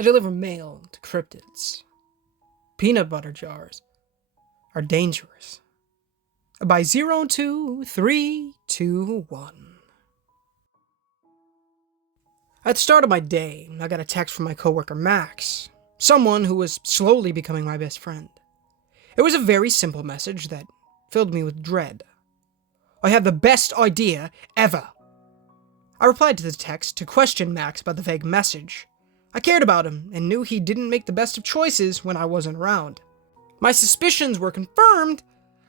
I deliver mail to cryptids. Peanut butter jars are dangerous. By 02321. At the start of my day, I got a text from my coworker Max, someone who was slowly becoming my best friend. It was a very simple message that filled me with dread. I have the best idea ever. I replied to the text to question Max about the vague message. I cared about him and knew he didn't make the best of choices when I wasn't around. My suspicions were confirmed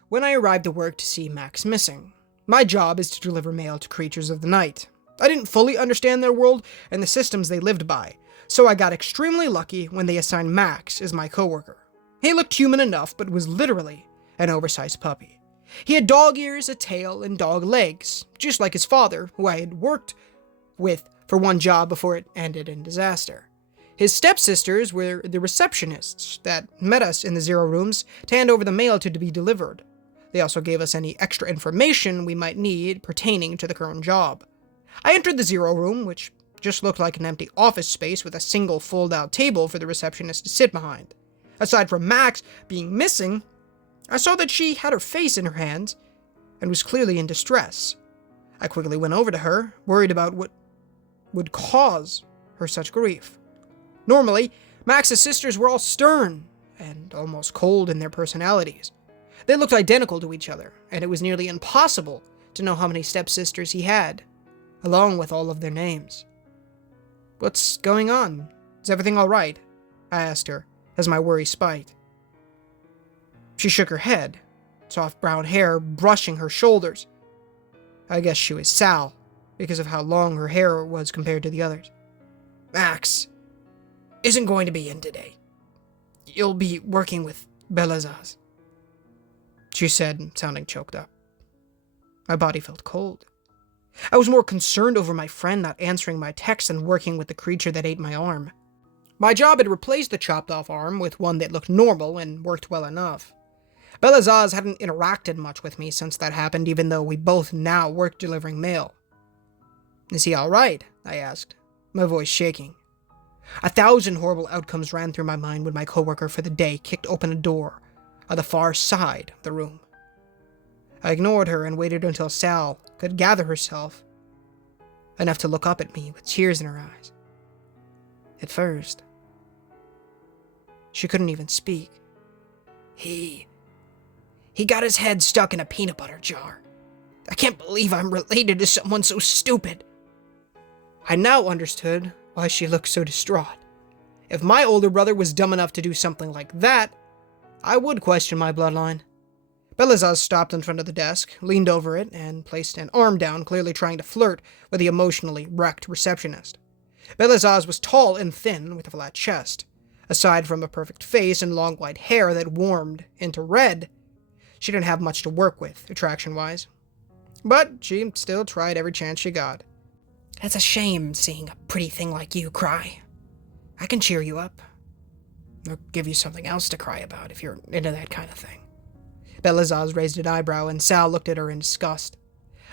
when I arrived at work to see Max missing. My job is to deliver mail to creatures of the night. I didn't fully understand their world and the systems they lived by, so I got extremely lucky when they assigned Max as my coworker. He looked human enough, but was literally an oversized puppy. He had dog ears, a tail, and dog legs, just like his father, who I had worked with for one job before it ended in disaster. His stepsisters were the receptionists that met us in the zero rooms to hand over the mail to be delivered. They also gave us any extra information we might need pertaining to the current job. I entered the zero room, which just looked like an empty office space with a single fold-out table for the receptionist to sit behind. Aside from Max being missing, I saw that she had her face in her hands and was clearly in distress. I quickly went over to her, worried about what would cause her such grief. Normally, Max's sisters were all stern and almost cold in their personalities. They looked identical to each other, and it was nearly impossible to know how many stepsisters he had, along with all of their names. "What's going on? Is everything all right?" I asked her, as my worry spiked. She shook her head, soft brown hair brushing her shoulders. I guess she was Sal, because of how long her hair was compared to the others. "Max isn't going to be in today. You'll be working with Belazaz," she said, sounding choked up. My body felt cold. I was more concerned over my friend not answering my text than working with the creature that ate my arm. My job had replaced the chopped-off arm with one that looked normal and worked well enough. Belazaz hadn't interacted much with me since that happened, even though we both now worked delivering mail. "Is he all right?" I asked, my voice shaking. 1,000 horrible outcomes ran through my mind when my coworker for the day kicked open a door at the far side of the room. I ignored her and waited until Sal could gather herself enough to look up at me with tears in her eyes. At first, she couldn't even speak. He got his head stuck in a peanut butter jar. I can't believe I'm related to someone so stupid." I now understood why she looked so distraught. If my older brother was dumb enough to do something like that, I would question my bloodline. Belazaz stopped in front of the desk, leaned over it, and placed an arm down, clearly trying to flirt with the emotionally wrecked receptionist. Belazaz was tall and thin, with a flat chest. Aside from a perfect face and long white hair that warmed into red, she didn't have much to work with, attraction-wise. But she still tried every chance she got. "It's a shame seeing a pretty thing like you cry. I can cheer you up. Or give you something else to cry about if you're into that kind of thing." Belazaz raised an eyebrow, and Sal looked at her in disgust.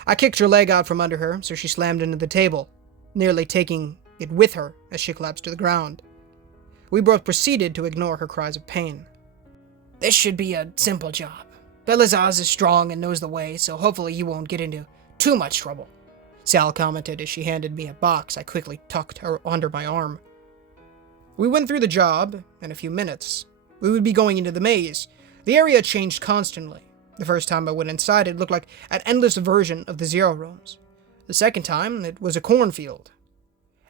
I kicked her leg out from under her, so she slammed into the table, nearly taking it with her as she collapsed to the ground. We both proceeded to ignore her cries of pain. "This should be a simple job. Belazaz is strong and knows the way, so hopefully you won't get into too much trouble," Sal commented as she handed me a box I quickly tucked under my arm. We went through the job in a few minutes. We would be going into the maze. The area changed constantly. The first time I went inside, it looked like an endless version of the zero rooms. The second time, it was a cornfield.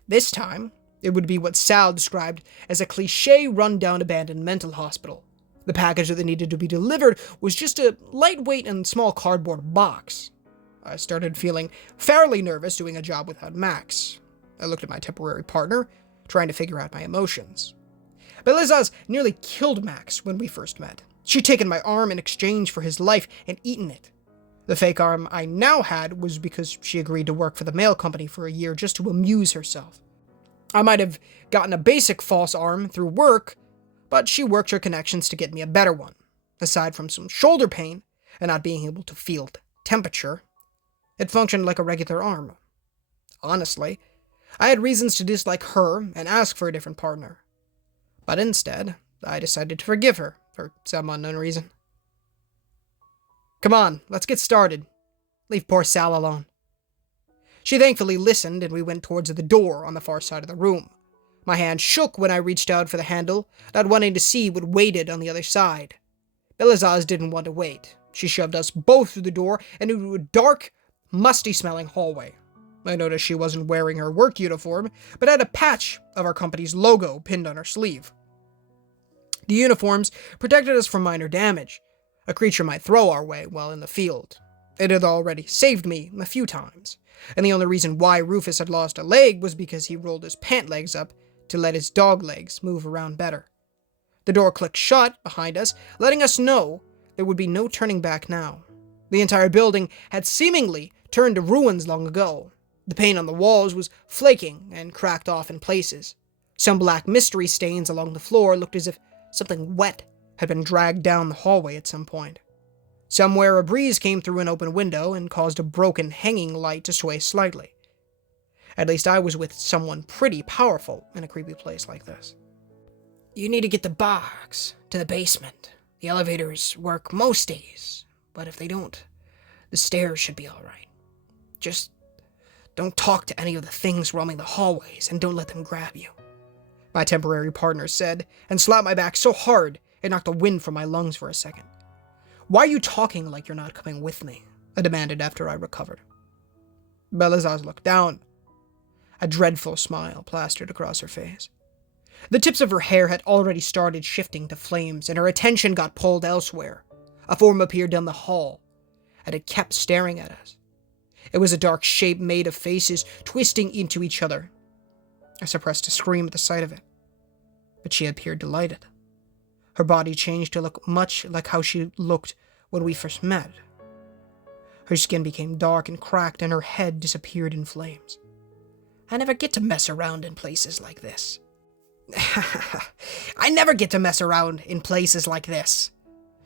This time, it would be what Sal described as a cliché run-down abandoned mental hospital. The package that needed to be delivered was just a lightweight and small cardboard box. I started feeling fairly nervous doing a job without Max. I looked at my temporary partner, trying to figure out my emotions. Belazaz nearly killed Max when we first met. She'd taken my arm in exchange for his life and eaten it. The fake arm I now had was because she agreed to work for the mail company for a year just to amuse herself. I might have gotten a basic false arm through work, but she worked her connections to get me a better one. Aside from some shoulder pain and not being able to feel temperature, it functioned like a regular arm. Honestly, I had reasons to dislike her and ask for a different partner. But instead, I decided to forgive her for some unknown reason. "Come on, let's get started. Leave poor Sal alone." She thankfully listened, and we went towards the door on the far side of the room. My hand shook when I reached out for the handle, not wanting to see what waited on the other side. Belazaz didn't want to wait. She shoved us both through the door and into a dark, musty-smelling hallway. I noticed she wasn't wearing her work uniform, but had a patch of our company's logo pinned on her sleeve. The uniforms protected us from minor damage a creature might throw our way while in the field. It had already saved me a few times, and the only reason why Rufus had lost a leg was because he rolled his pant legs up to let his dog legs move around better. The door clicked shut behind us, letting us know there would be no turning back now. The entire building had seemingly turned to ruins long ago. The paint on the walls was flaking and cracked off in places. Some black mystery stains along the floor looked as if something wet had been dragged down the hallway at some point. Somewhere a breeze came through an open window and caused a broken hanging light to sway slightly. At least I was with someone pretty powerful in a creepy place like this. "You need to get the box to the basement. The elevators work most days, but if they don't, the stairs should be alright. Just don't talk to any of the things roaming the hallways and don't let them grab you," my temporary partner said, and slapped my back so hard it knocked the wind from my lungs for a second. "Why are you talking like you're not coming with me?" I demanded after I recovered. Belazaz looked down. A dreadful smile plastered across her face. The tips of her hair had already started shifting to flames, and her attention got pulled elsewhere. A form appeared down the hall, and it kept staring at us. It was a dark shape made of faces twisting into each other. I suppressed a scream at the sight of it, but she appeared delighted. Her body changed to look much like how she looked when we first met. Her skin became dark and cracked, and her head disappeared in flames. "I never get to mess around in places like this." "I never get to mess around in places like this."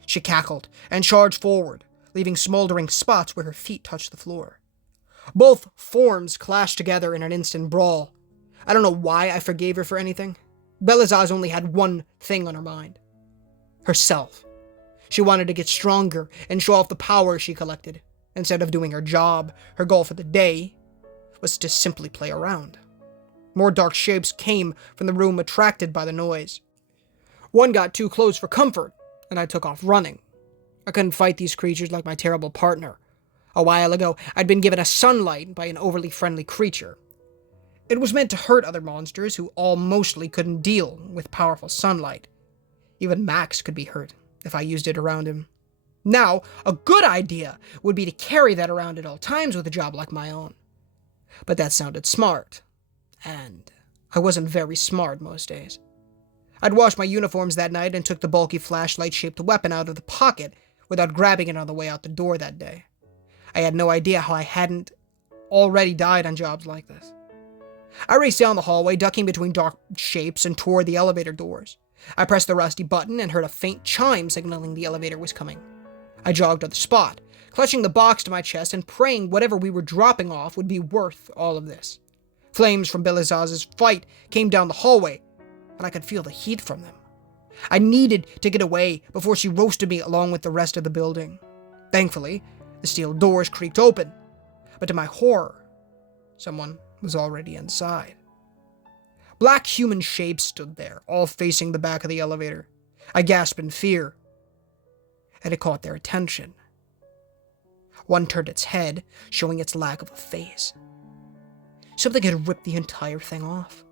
She cackled and charged forward, leaving smoldering spots where her feet touched the floor. Both forms clashed together in an instant brawl. I don't know why I forgave her for anything. Belazaz only had one thing on her mind. Herself. She wanted to get stronger and show off the power she collected. Instead of doing her job, her goal for the day was to simply play around. More dark shapes came from the room, attracted by the noise. One got too close for comfort, and I took off running. I couldn't fight these creatures like my terrible partner. A while ago, I'd been given a sunlight by an overly friendly creature. It was meant to hurt other monsters who all mostly couldn't deal with powerful sunlight. Even Max could be hurt if I used it around him. Now, a good idea would be to carry that around at all times with a job like my own. But that sounded smart, and I wasn't very smart most days. I'd washed my uniforms that night and took the bulky flashlight-shaped weapon out of the pocket without grabbing it on the way out the door that day. I had no idea how I hadn't already died on jobs like this. I raced down the hallway, ducking between dark shapes, and toward the elevator doors. I pressed the rusty button and heard a faint chime signaling the elevator was coming. I jogged to the spot, clutching the box to my chest and praying whatever we were dropping off would be worth all of this. Flames from Belazaz's fight came down the hallway, and I could feel the heat from them. I needed to get away before she roasted me along with the rest of the building. Thankfully, the steel doors creaked open, but to my horror, someone was already inside. Black human shapes stood there, all facing the back of the elevator. I gasped in fear, and it caught their attention. One turned its head, showing its lack of a face. Something had ripped the entire thing off.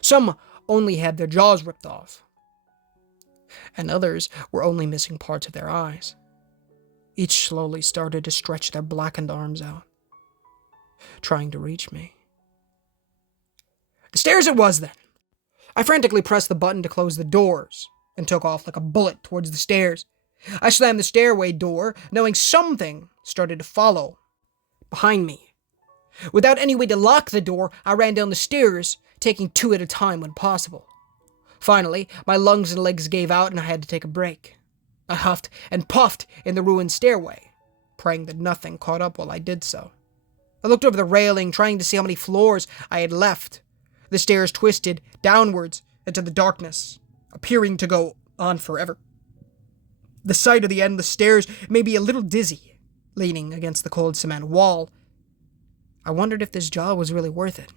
Some only had their jaws ripped off, and others were only missing parts of their eyes. Each slowly started to stretch their blackened arms out, trying to reach me. The stairs it was, then. I frantically pressed the button to close the doors, and took off like a bullet towards the stairs. I slammed the stairway door, knowing something started to follow behind me. Without any way to lock the door, I ran down the stairs, taking two at a time when possible. Finally, my lungs and legs gave out, and I had to take a break. I huffed and puffed in the ruined stairway, praying that nothing caught up while I did so. I looked over the railing, trying to see how many floors I had left. The stairs twisted downwards, into the darkness, appearing to go on forever. The sight of the end of the stairs made me a little dizzy, leaning against the cold cement wall. I wondered if this job was really worth it.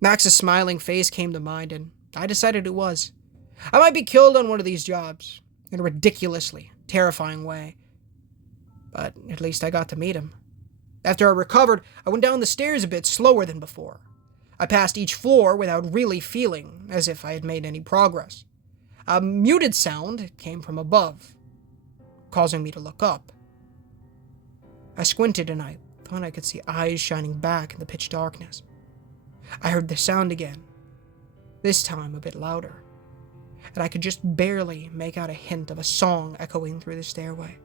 Max's smiling face came to mind, and I decided it was. I might be killed on one of these jobs, in a ridiculously terrifying way. But at least I got to meet him. After I recovered, I went down the stairs a bit slower than before. I passed each floor without really feeling as if I had made any progress. A muted sound came from above, causing me to look up. I squinted and I thought I could see eyes shining back in the pitch darkness. I heard the sound again, this time a bit louder, and I could just barely make out a hint of a song echoing through the stairway.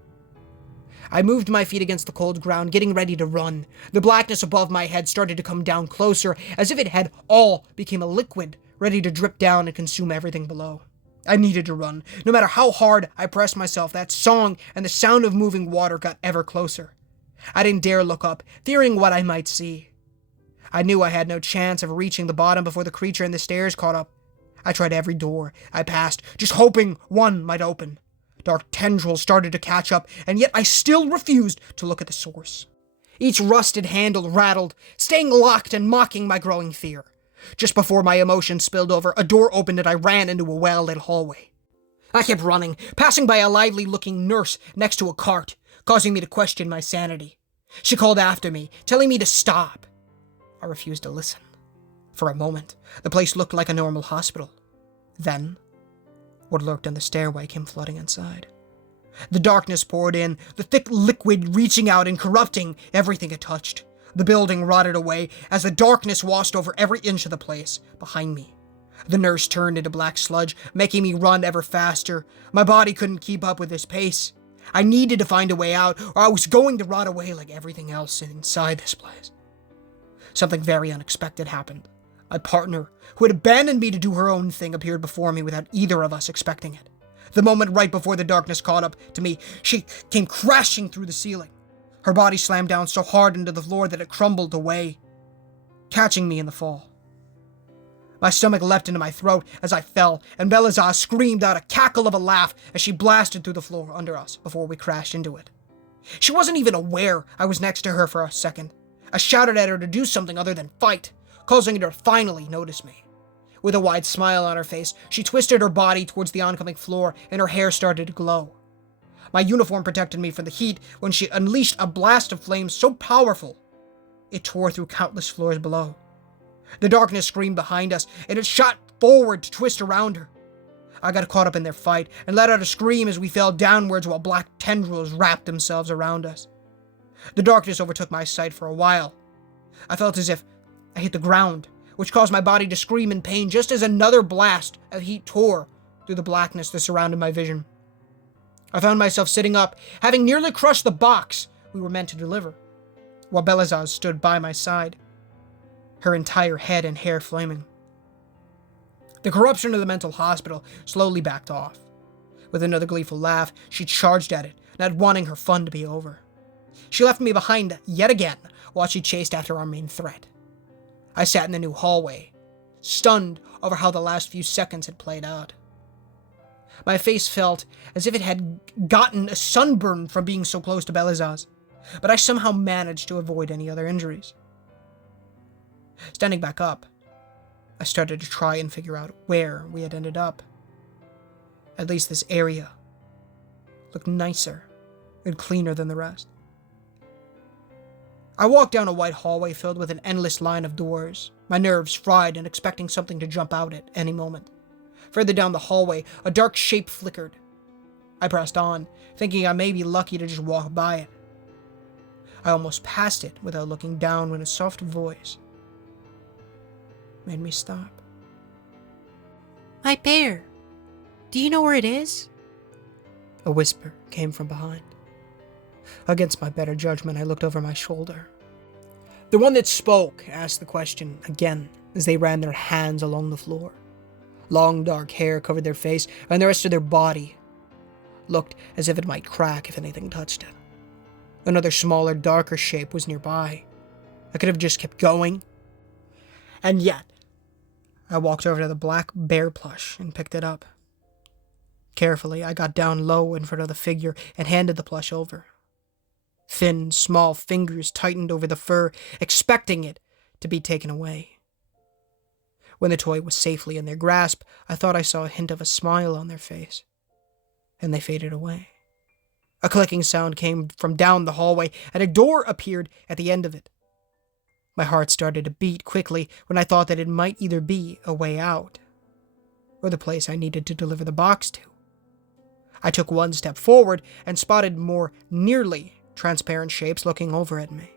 I moved my feet against the cold ground, getting ready to run. The blackness above my head started to come down closer, as if it had all become a liquid, ready to drip down and consume everything below. I needed to run. No matter how hard I pressed myself, that song and the sound of moving water got ever closer. I didn't dare look up, fearing what I might see. I knew I had no chance of reaching the bottom before the creature in the stairs caught up. I tried every door I passed, just hoping one might open. Dark tendrils started to catch up, and yet I still refused to look at the source. Each rusted handle rattled, staying locked and mocking my growing fear. Just before my emotions spilled over, a door opened and I ran into a well-lit hallway. I kept running, passing by a lively-looking nurse next to a cart, causing me to question my sanity. She called after me, telling me to stop. I refused to listen. For a moment, the place looked like a normal hospital. Then, what lurked in the stairway came flooding inside. The darkness poured in, the thick liquid reaching out and corrupting everything it touched. The building rotted away as the darkness washed over every inch of the place behind me. The nurse turned into black sludge, making me run ever faster. My body couldn't keep up with this pace. I needed to find a way out, or I was going to rot away like everything else inside this place. Something very unexpected happened. My partner, who had abandoned me to do her own thing, appeared before me without either of us expecting it. The moment right before the darkness caught up to me, she came crashing through the ceiling. Her body slammed down so hard into the floor that it crumbled away, catching me in the fall. My stomach leapt into my throat as I fell, and Belazar screamed out a cackle of a laugh as she blasted through the floor under us before we crashed into it. She wasn't even aware I was next to her for a second. I shouted at her to do something other than fight, causing her to finally notice me. With a wide smile on her face, she twisted her body towards the oncoming floor, and her hair started to glow. My uniform protected me from the heat when she unleashed a blast of flames so powerful, it tore through countless floors below. The darkness screamed behind us, and it shot forward to twist around her. I got caught up in their fight, and let out a scream as we fell downwards while black tendrils wrapped themselves around us. The darkness overtook my sight for a while. I felt as if I hit the ground, which caused my body to scream in pain just as another blast of heat tore through the blackness that surrounded my vision. I found myself sitting up, having nearly crushed the box we were meant to deliver, while Belazar stood by my side, her entire head and hair flaming. The corruption of the mental hospital slowly backed off. With another gleeful laugh, she charged at it, not wanting her fun to be over. She left me behind yet again while she chased after our main threat. I sat in the new hallway, stunned over how the last few seconds had played out. My face felt as if it had gotten a sunburn from being so close to Belazar's, but I somehow managed to avoid any other injuries. Standing back up, I started to try and figure out where we had ended up. At least this area looked nicer and cleaner than the rest. I walked down a white hallway filled with an endless line of doors, my nerves fried and expecting something to jump out at any moment. Further down the hallway, a dark shape flickered. I pressed on, thinking I may be lucky to just walk by it. I almost passed it without looking down when a soft voice made me stop. My bear, do you know where it is? A whisper came from behind. Against my better judgment, I looked over my shoulder. The one that spoke asked the question again as they ran their hands along the floor. Long dark hair covered their face, and the rest of their body looked as if it might crack if anything touched it. Another smaller, darker shape was nearby. I could have just kept going, and yet I walked over to the black bear plush and picked it up. Carefully, I got down low in front of the figure and handed the plush over. Thin, small fingers tightened over the fur, expecting it to be taken away. When the toy was safely in their grasp, I thought I saw a hint of a smile on their face, and they faded away. A clicking sound came from down the hallway, and a door appeared at the end of it. My heart started to beat quickly when I thought that it might either be a way out, or the place I needed to deliver the box to. I took one step forward and spotted more nearly transparent shapes looking over at me.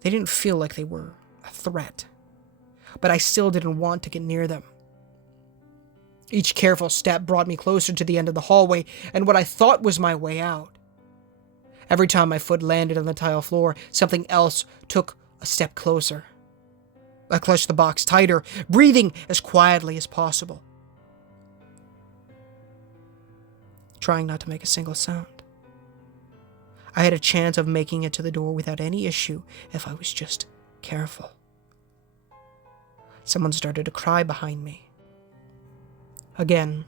They didn't feel like they were a threat, but I still didn't want to get near them. Each careful step brought me closer to the end of the hallway and what I thought was my way out. Every time my foot landed on the tile floor, something else took a step closer. I clutched the box tighter, breathing as quietly as possible, trying not to make a single sound. I had a chance of making it to the door without any issue if I was just careful. Someone started to cry behind me. Again,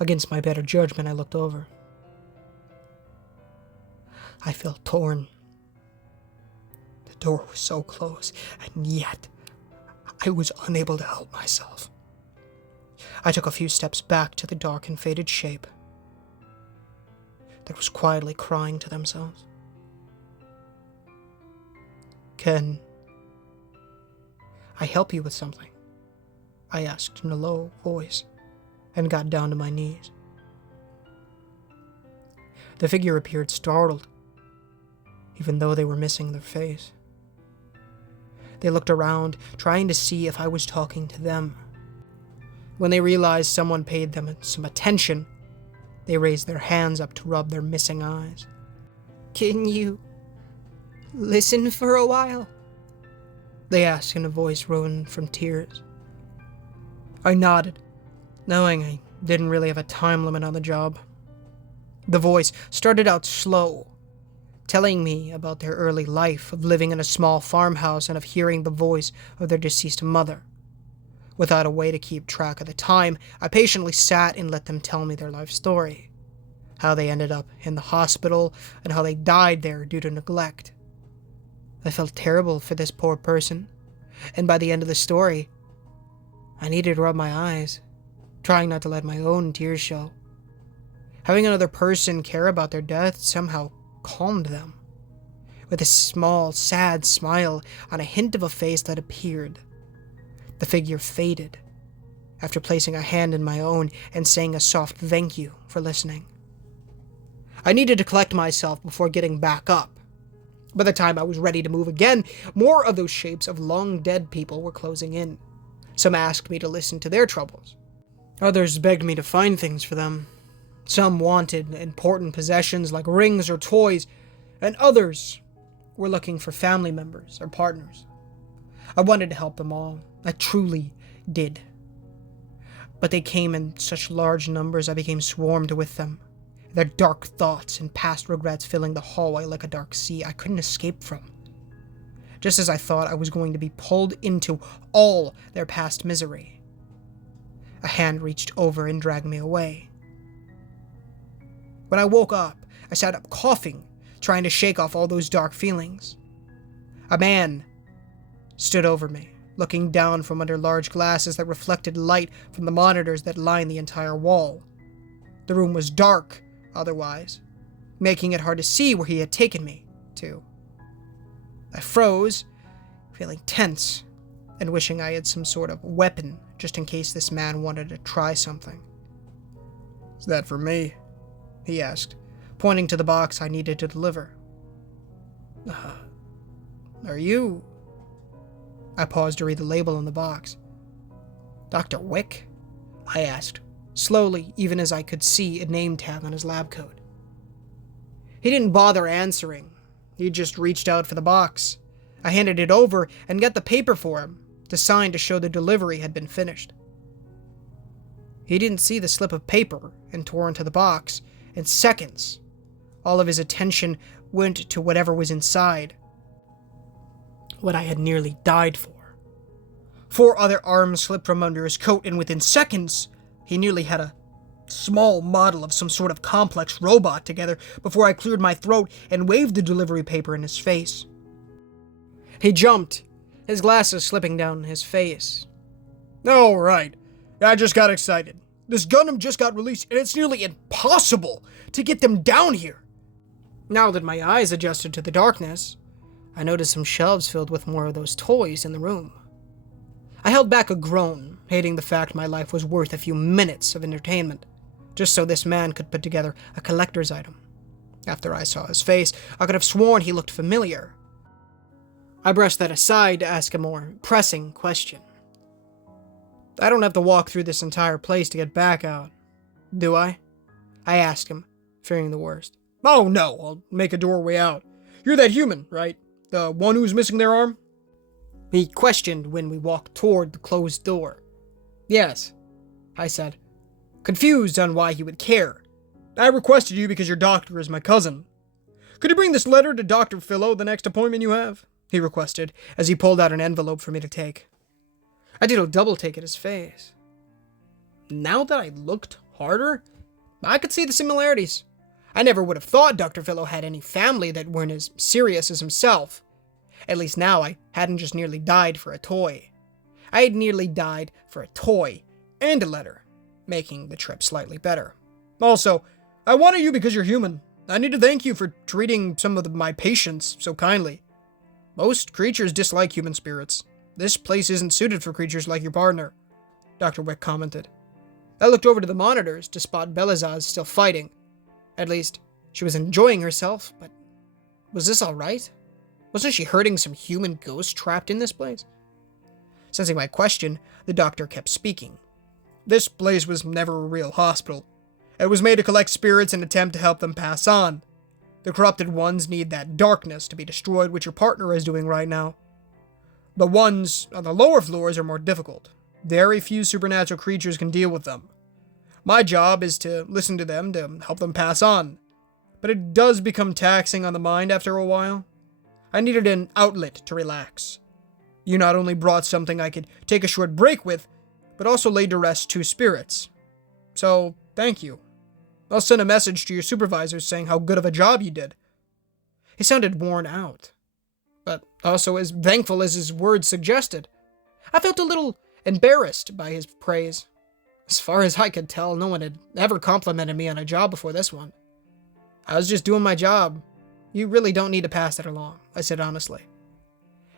against my better judgment, I looked over. I felt torn. The door was so close, and yet I was unable to help myself. I took a few steps back to the dark and faded shape that was quietly crying to themselves. "Can I help you with something?" I asked in a low voice and got down to my knees. The figure appeared startled, even though they were missing their face. They looked around, trying to see if I was talking to them. When they realized someone paid them some attention, they raised their hands up to rub their missing eyes. "Can you listen for a while?" they asked in a voice ruined from tears. I nodded, knowing I didn't really have a time limit on the job. The voice started out slow, telling me about their early life of living in a small farmhouse and of hearing the voice of their deceased mother. Without a way to keep track of the time, I patiently sat and let them tell me their life story, how they ended up in the hospital and how they died there due to neglect. I felt terrible for this poor person, and by the end of the story, I needed to rub my eyes, trying not to let my own tears show. Having another person care about their death somehow calmed them. With a small, sad smile on a hint of a face that appeared, the figure faded, after placing a hand in my own and saying a soft thank you for listening. I needed to collect myself before getting back up. By the time I was ready to move again, more of those shapes of long-dead people were closing in. Some asked me to listen to their troubles. Others begged me to find things for them. Some wanted important possessions like rings or toys, and others were looking for family members or partners. I wanted to help them all. I truly did. But they came in such large numbers I became swarmed with them, their dark thoughts and past regrets filling the hallway like a dark sea I couldn't escape from. Just as I thought I was going to be pulled into all their past misery, a hand reached over and dragged me away. When I woke up, I sat up coughing, trying to shake off all those dark feelings. A man stood over me, looking down from under large glasses that reflected light from the monitors that lined the entire wall. The room was dark, otherwise, making it hard to see where he had taken me to. I froze, feeling tense, and wishing I had some sort of weapon just in case this man wanted to try something. "Is that for me?" he asked, pointing to the box I needed to deliver. Are you..." I paused to read the label on the box. "Dr. Wick?" I asked, slowly, even as I could see a name tag on his lab coat. He didn't bother answering. He just reached out for the box. I handed it over and got the paper for him to sign to show the delivery had been finished. He didn't see the slip of paper and tore into the box. In seconds, all of his attention went to whatever was inside. What I had nearly died for. 4 other arms slipped from under his coat, and within seconds, he nearly had a small model of some sort of complex robot together before I cleared my throat and waved the delivery paper in his face. He jumped, his glasses slipping down his face. "Oh, right. I just got excited. This Gundam just got released, and it's nearly impossible to get them down here." Now that my eyes adjusted to the darkness, I noticed some shelves filled with more of those toys in the room. I held back a groan, hating the fact my life was worth a few minutes of entertainment, just so this man could put together a collector's item. After I saw his face, I could have sworn he looked familiar. I brushed that aside to ask a more pressing question. "I don't have to walk through this entire place to get back out, do I?" I asked him, fearing the worst. "Oh no, I'll make a doorway out. You're that human, right? The one who's missing their arm?" He questioned when we walked toward the closed door. "Yes," I said, confused on why he would care. "I requested you because your doctor is my cousin. Could you bring this letter to Dr. Philo the next appointment you have?" he requested, as he pulled out an envelope for me to take. I did a double take at his face. Now that I looked harder, I could see the similarities. I never would have thought Dr. Philo had any family that weren't as serious as himself. At least now I hadn't just nearly died for a toy. I had nearly died for a toy and a letter, making the trip slightly better. "Also, I wanted you because you're human. I need to thank you for treating some of my patients so kindly. Most creatures dislike human spirits. This place isn't suited for creatures like your partner," Dr. Wick commented. I looked over to the monitors to spot Belazaz still fighting. At least, she was enjoying herself, but was this alright? Wasn't she hurting some human ghost trapped in this place? Sensing my question, the doctor kept speaking. "This place was never a real hospital. It was made to collect spirits and attempt to help them pass on. The corrupted ones need that darkness to be destroyed, which your partner is doing right now. The ones on the lower floors are more difficult. Very few supernatural creatures can deal with them. My job is to listen to them to help them pass on. But it does become taxing on the mind after a while. I needed an outlet to relax. You not only brought something I could take a short break with, but also laid to rest 2 spirits. So, thank you. I'll send a message to your supervisors saying how good of a job you did." He sounded worn out, but also as thankful as his words suggested. I felt a little embarrassed by his praise. As far as I could tell, no one had ever complimented me on a job before this one. I was just doing my job. "You really don't need to pass that along," I said honestly.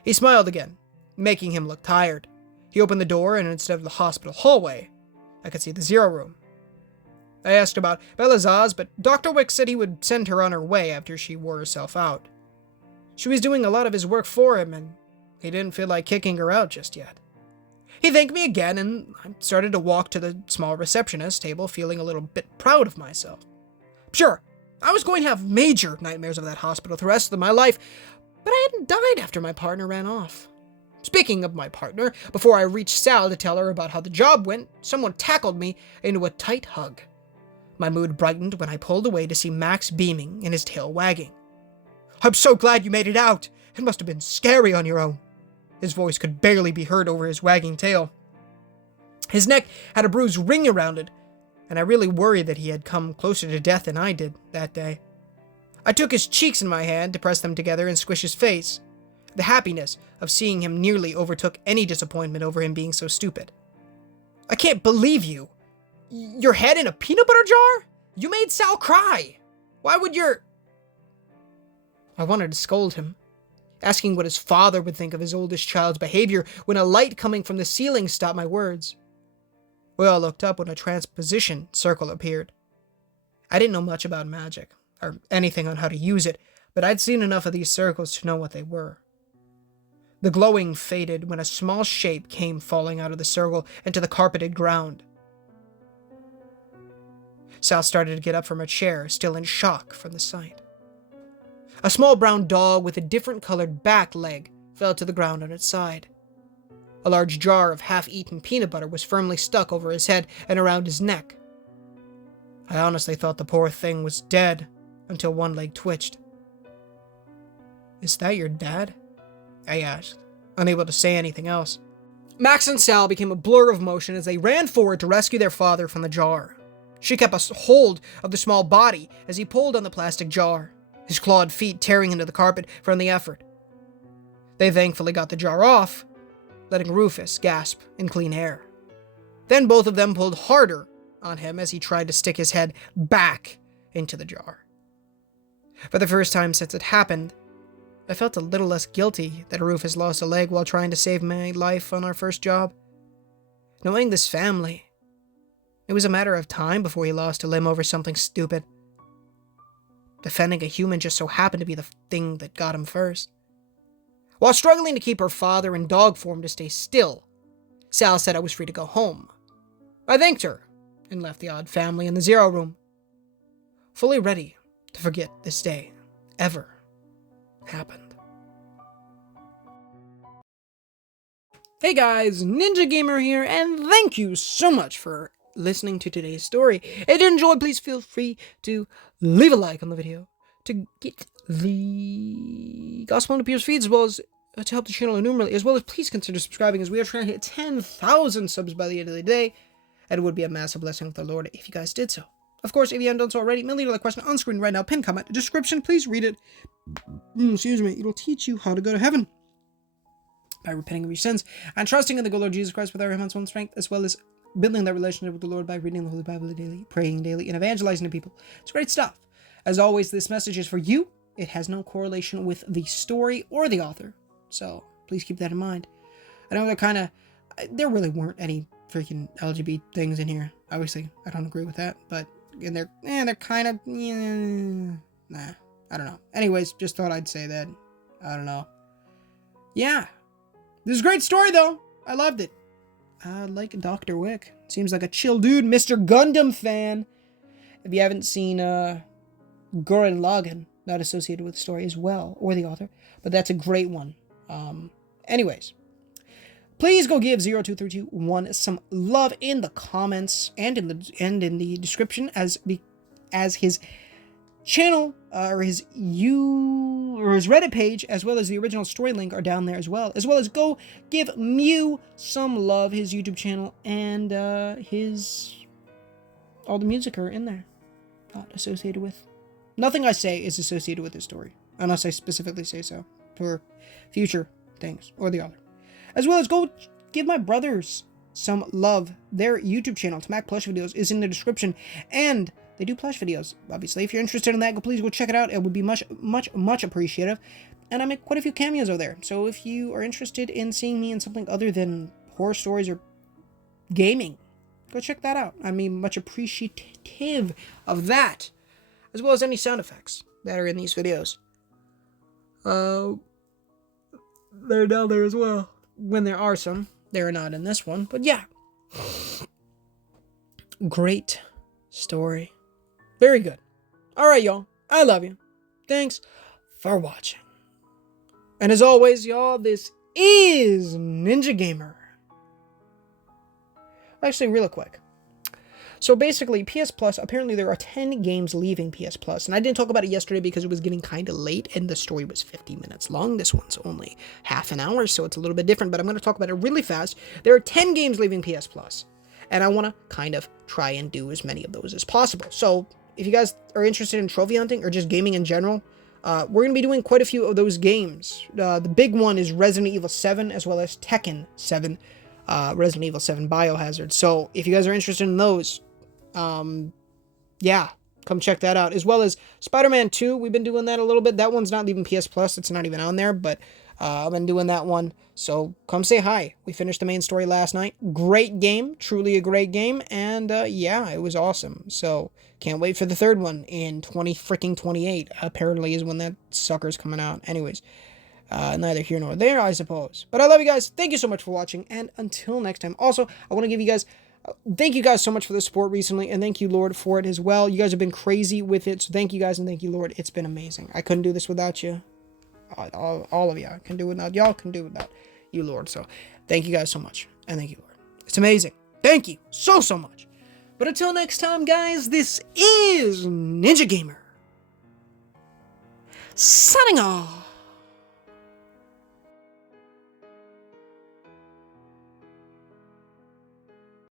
He smiled again, making him look tired. He opened the door, and instead of the hospital hallway, I could see the Zero Room. I asked about Belazaz, but Dr. Wick said he would send her on her way after she wore herself out. She was doing a lot of his work for him, and he didn't feel like kicking her out just yet. He thanked me again, and I started to walk to the small receptionist table, feeling a little bit proud of myself. Sure, I was going to have major nightmares of that hospital the rest of my life, but I hadn't died after my partner ran off. Speaking of my partner, before I reached Sal to tell her about how the job went, someone tackled me into a tight hug. My mood brightened when I pulled away to see Max beaming and his tail wagging. "I'm so glad you made it out. It must have been scary on your own." His voice could barely be heard over his wagging tail. His neck had a bruised ring around it, and I really worried that he had come closer to death than I did that day. I took his cheeks in my hand to press them together and squish his face. The happiness of seeing him nearly overtook any disappointment over him being so stupid. "I can't believe you. Your head in a peanut butter jar? You made Sal cry. Why would your..." I wanted to scold him, asking what his father would think of his oldest child's behavior when a light coming from the ceiling stopped my words. We all looked up when a transposition circle appeared. I didn't know much about magic, or anything on how to use it, but I'd seen enough of these circles to know what they were. The glowing faded when a small shape came falling out of the circle into the carpeted ground. Sal started to get up from her chair, still in shock from the sight. A small brown dog with a different colored back leg fell to the ground on its side. A large jar of half-eaten peanut butter was firmly stuck over his head and around his neck. I honestly thought the poor thing was dead until one leg twitched. "Is that your dad?" I asked, unable to say anything else. Max and Sal became a blur of motion as they ran forward to rescue their father from the jar. She kept a hold of the small body as he pulled on the plastic jar, his clawed feet tearing into the carpet from the effort. They thankfully got the jar off, letting Rufus gasp in clean air. Then both of them pulled harder on him as he tried to stick his head back into the jar. For the first time since it happened, I felt a little less guilty that Rufus lost a leg while trying to save my life on our first job. Knowing this family, it was a matter of time before he lost a limb over something stupid. Defending a human just so happened to be the thing that got him first. While struggling to keep her father in dog form to stay still, Sal said I was free to go home. I thanked her and left the odd family in the 0 room, fully ready to forget this day ever happened. Hey guys, Ninja Gamer here, and thank you so much for listening to today's story. If you enjoyed, please feel free to leave a like on the video to get the Gospel and Appears feeds, as well as to help the channel innumerably, as well as please consider subscribing, as we are trying to hit 10,000 subs by the end of the day, and it would be a massive blessing with the Lord if you guys did so. Of course, if you haven't done so already, leave a question on screen right now, pin comment, description, please read it. Excuse me, it'll teach you how to go to heaven by repenting of your sins and trusting in the good Lord Jesus Christ with our hands on strength, as well as building that relationship with the Lord by reading the Holy Bible daily, praying daily, and evangelizing to people. It's great stuff. As always, this message is for you. It has no correlation with the story or the author, so please keep that in mind. I know there really weren't any freaking LGBT things in here. Obviously, I don't agree with that, but they're kind of, nah, I don't know. Anyways, just thought I'd say that. I don't know. Yeah. This is a great story, though. I loved it. I like Dr. Wick. Seems like a chill dude. Mr. Gundam fan. If you haven't seen Gurren Lagann, not associated with the story as well, or the author, but that's a great one. Anyways, please go give 02321 some love in the comments and in the description, as his channel or his Reddit page, as well as the original story link, are down there as well as go give Mew some love, his YouTube channel, and all the music are in there, not associated with. Nothing I say is associated with this story, unless I specifically say so for future things or the author. As well as go give my brothers some love. Their YouTube channel, Tamac Plush Videos, is in the description, and they do plush videos, obviously. If you're interested in that, please go check it out. It would be much, much, much appreciative. And I make quite a few cameos over there. So if you are interested in seeing me in something other than horror stories or gaming, go check that out. I mean, much appreciative of that, as well as any sound effects that are in these videos. They're down there as well. When there are some. They're not in this one, but yeah. Great story. Very good. Alright, y'all. I love you. Thanks for watching. And as always, y'all, this is Ninja Gamer. Actually, real quick. So basically, PS Plus, apparently there are 10 games leaving PS Plus. And I didn't talk about it yesterday because it was getting kind of late and the story was 50 minutes long. This one's only half an hour, so it's a little bit different. But I'm going to talk about it really fast. There are 10 games leaving PS Plus. And I want to kind of try and do as many of those as possible. So if you guys are interested in trophy hunting or just gaming in general, we're going to be doing quite a few of those games. The big one is Resident Evil 7, as well as Tekken 7, Resident Evil 7 Biohazard. So if you guys are interested in those, yeah, come check that out. As well as Spider-Man 2, we've been doing that a little bit. That one's not leaving PS Plus. It's not even on there, but I've been doing that one. So come say hi. We finished the main story last night. Great game. Truly a great game. And yeah, it was awesome. So can't wait for the third one in 2028. Apparently is when that sucker's coming out. Anyways, neither here nor there, I suppose. But I love you guys. Thank you so much for watching. And until next time. Also, I want to give you guys... thank you guys so much for the support recently, and thank you, Lord, for it as well. You guys have been crazy with it, so thank you guys, and thank you, Lord. It's been amazing. I couldn't do this without you. All of you. I can do it without y'all. Can do it without you, Lord. So thank you guys so much, and thank you, Lord. It's amazing. Thank you so much. But until next time, guys, this is Ninja Gamer, signing off.